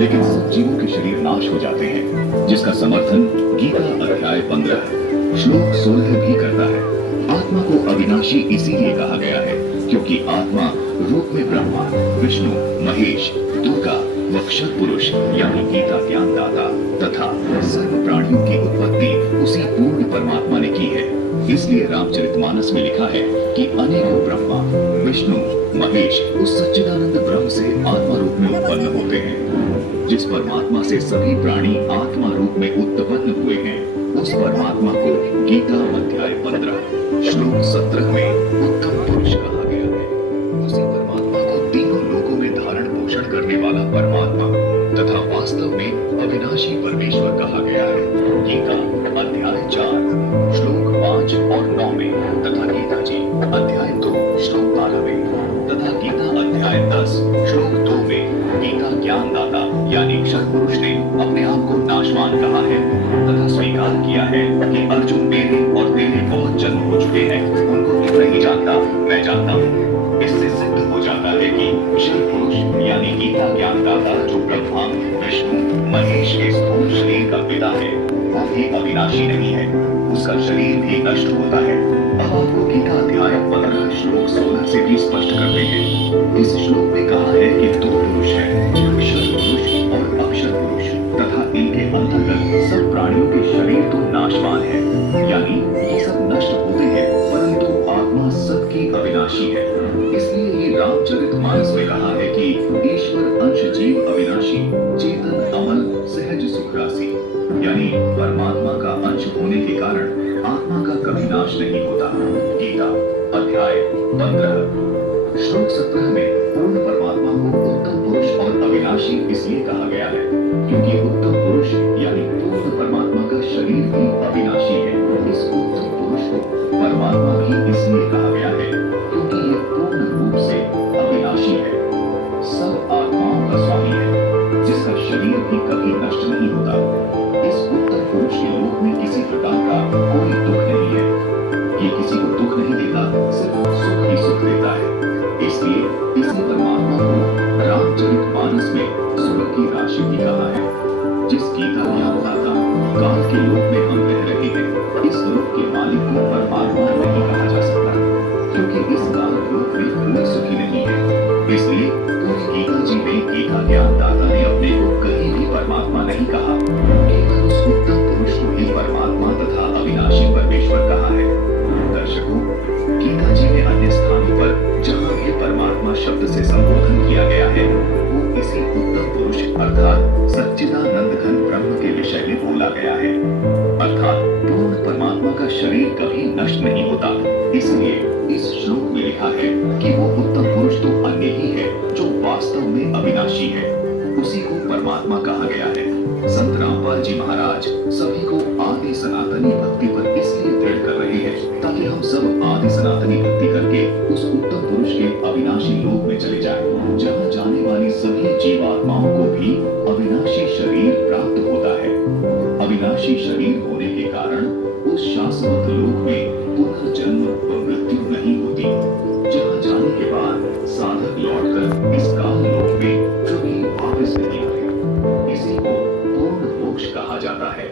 लेकिन सब जीवों के शरीर नाश हो जाते हैं, जिसका समर्थन गीता अध्याय 15 श्लोक 16 भी करता है। आत्मा को अविनाशी इसीलिए कहा गया है क्योंकि आत्मा रूप में ब्रह्मा, विष्णु, महेश, दुर्गा व क्षर पुरुष यानी गीता ज्ञानदाता तथा सर्व प्राणियों की उत्पत्ति उसी पूर्ण परमात्मा ने की है। इसलिए रामचरितमानस में लिखा है कि अनेकों ब्रह्मा, विष्णु, महेश उस सच्चिदानंद ब्रह्म से आत्मा रूप में उत्पन्न होते हैं। जिस परमात्मा से सभी प्राणी आत्मा रूप में उत्पन्न हुए हैं, उस परमात्मा को गीता अध्याय 15 श्लोक 17 में उत्तम पुरुष कहा गया है। उसी परमात्मा को तीनों लोकों में धारण पोषण करने वाला परमात्मा तथा वास्तव में अविनाशी परमेश्वर कहा गया है। गीता अध्याय 4 श्लोक 5 और 9 में तथा गीता जी अध्याय 2 श्लोक 12 में तथा गीता अध्याय 10 श्लोक 2 में गीता ज्ञानदाता यानी क्षर पुरुष ने अपने आप को नाशवान कहा है तथा स्वीकार किया है कि अर्जुन मेरे और तेरे बहुत जन्म हो चुके हैं, उनको क्यों नहीं जानता, मैं जानता हूँ। इससे सिद्ध हो जाता है कि क्षर पुरुष यानी गीता ज्ञानदाता जो ब्रह्मा, विष्णु, महेश के स्थूल शरीर का पिता है, वो भी अविनाशी नहीं है, उसका शरीर भी नष्ट होता है। अब आपको गीता अध्याय 15 श्लोक 16 से भी स्पष्ट करते हैं। इस श्लोक में कहा है कि दो पुरुष हैं, क्षर पुरुष और अक्षर पुरुष, तथा इनके अंतर्गत सब प्राणियों के शरीर तो नाशवान है, यानी ये सब नष्ट होते हैं, परंतु आत्मा सबकी अविनाशी है। इसलिए ही रामचरितमानस में कहा है कि ईश्वर अंश जीव अविनाशी, चेतन अमल सहज सुखरासी, यानी परमात्मा का अंश होने के कारण आत्मा का कभी नाश नहीं होता। गीता अध्याय 15 श्लोक 17 में पूर्ण परमात्मा को उत्तम पुरुष और अविनाशी इसलिए कहा गया है क्योंकि उत्तम पुरुष यानी पूर्ण परमात्मा का शरीर भी अविनाशी है। इस उत्तम पुरुष को परमात्मा भी इसलिए कहा गया है क्योंकि ये पूर्ण रूप से अविनाशी है, सब आत्माओं का स्वामी है, जिसका शरीर भी कभी नष्ट नहीं होता। इस उत्तम पुरुष के लोक में किसी प्रकार का कोई दुख नहीं है, ये किसी को दुख नहीं देता, सिर्फ सुख ही सुख देता है। इसलिए इसी परमात्मा को रामचरितमानस में सुख की राशि भी कहा है। जिस गीता ज्ञानदाता काल के लोक में हम रह रहे हैं, इस लोक के मालिक को परमात्मा नहीं कहा जा सकता क्योंकि इस काल लोक में कोई सुखी नहीं है। इसलिए पूरी गीता जी में गीता ज्ञानदाता ने अपने को कहीं भी परमात्मा नहीं कहा, केवल उस उत्तम पुरुष को ही परमात्मा तथा अविनाशी परमेश्वर कहा है। दर्शकों, गीता जी में अन्य स्थानों पर जहाँ भी परमात्मा शब्द से संबोधन किया गया है, वो इसी उत्तम पुरुष अर्थात सच्चिदानंद घन ब्रह्म के विषय में बोला गया है। अर्थात पूर्ण परमात्मा का शरीर कभी नष्ट नहीं होता। इसलिए इस श्लोक में लिखा है कि वो उत्तम पुरुष तो अन्य ही है जो वास्तव में अविनाशी है, उसी को परमात्मा कहा गया है। संत रामपाल जी महाराज सभी को आदि सनातनी भक्ति पर इसलिए दृढ़ कर रहे हैं ताकि हम सब आदि सनातनी भक्ति करके उस उत्तम पुरुष के अविनाशी लोक में चले जाएं, जहाँ जाने वाली सभी जीवात्माओं को भी अविनाशी शरीर प्राप्त होता है। अविनाशी शरीर होने के कारण उस शाश्वत लोक में पुनर्जन्म व मृत्यु नहीं होती, जहाँ जाने के बाद साधक लौटकर इस काल लोक में कभी वापस नहीं आए। इसी को पूर्ण मोक्ष कहा जाता है।